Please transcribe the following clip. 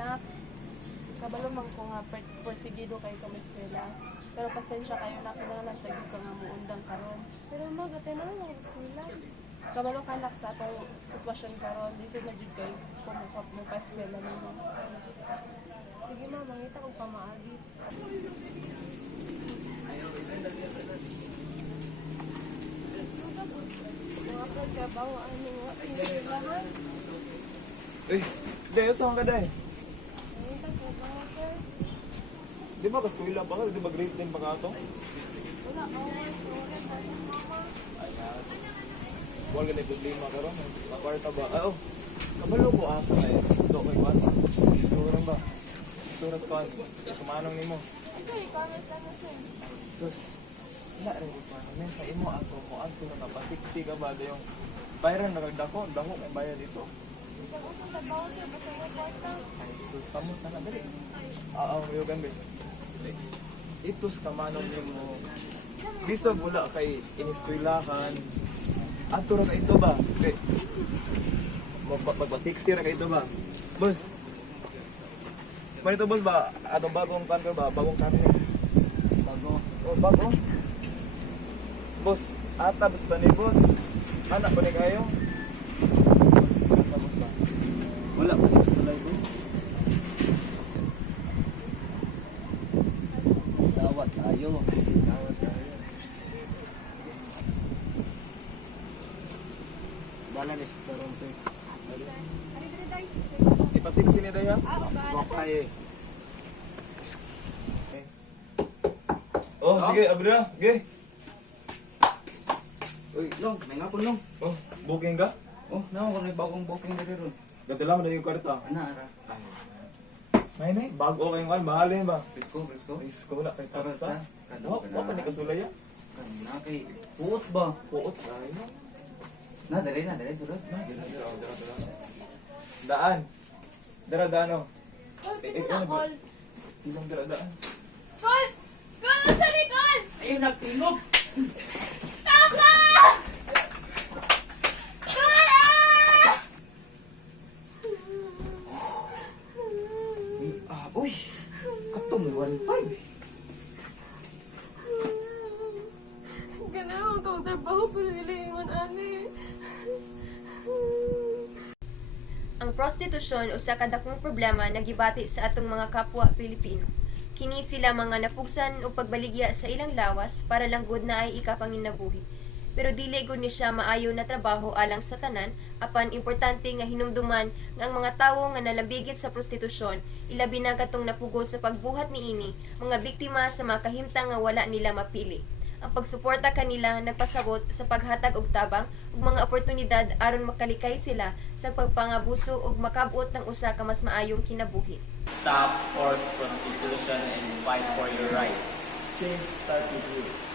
Nak, kabalo man ko nga porsigido kayo ka eskwela. Pero pasensya kayo na kinahanglan sa gyud ka nga muundang karon. Pero magatay na lang sa eskwela. Kabalo ka nak sa atong sitwasyon karon, lisod na jud kayo kumukap mo pa eskwela ninyo. Sige ma, mangita ko pamaagi. Mga pagkabawa, ano nga, pinaglahan. Day, saan ka day? Mangita ko ba, sir? Di ba kaskuila pa ka? Di ba grade 10 pa ka ito? Wala, sorry, sorry, mama. Huwag ka na problema ka ron. Maparta ba? Oo. Kabalo ko asa na eh. Ito kay Kwan. Turang ba? Turas Kwan. Kumanong ni mo. Sir, ikaw na sana, sir. Sus. Wala rin ko Kwan. Amen sa imo ato mo. Ato na napasiksi ka ba? Yung bayaran na kagdako. Dako may bayad dito. Isang tabaw, sir, basta may kwarta. Ay sus. Samot na na. Dali. Yung gambi. Itos kamanong ni mo. Bisag wala kay iniskwilahan. Ato ra ka ito ba? Okay. Magpa-60 ra ka ito ba? Boss. Manito boss ba? Atong bagong kanto ba? Bagong kanto. Bago. Oh, bago. Boss, atabs ba ni boss? Anak ba ni kayo? Boss, atabs ba? Wala pa ni kasulay boss. Dawat tayo. Dawat tayo. Dala ni sa room 6. Ipa-60 ni Daya? Okay. Oh, sige, abra. Sige. Uy, Long, may nga po Long. Oh, booking ka? Oh, naman ko na bagong booking na rin. Dadala mo na yung karta. Ana, ara. May na, bago kayong kan, mahalin ba? Presko, presko. Is ko na kay Para Tatsa. sa? Wap pa ni kasulaya. Kanina kay puot ba? Puot tayo. Na, dali, sulod. Daan. Daan oh. Call, bisa na, call. Ilang daan. Call! Call! Sorry, call! Ayun, nagtingog! Papa! Uy! Katungwan pa. Ganaw, itong trabaho pero niliingon, ani. Ang prostitusyon usa ka dakong problema nagibati sa atong mga kapwa Pilipino. Kini sila mga napugsan o pagbaligya sa ilang lawas para lang gud na ay ikapanginabuhi. Pero dili gud ni siya maayo na trabaho alang sa tanan, apan importante nga hinumduman nga ang mga tawo nga nalambigit sa prostitusyon, ilabi na katong napugos sa pagbuhat niini, mga biktima sa mga kahimtang nga wala nila mapili. Ang pagsuporta kanila nagpasabot sa paghatag og tabang ug mga oportunidad aron makalikay sila sa pagpangabuso ug makabot ng usa ka mas maayong kinabuhi. Stop forced prostitution and fight for your rights. Change start with you.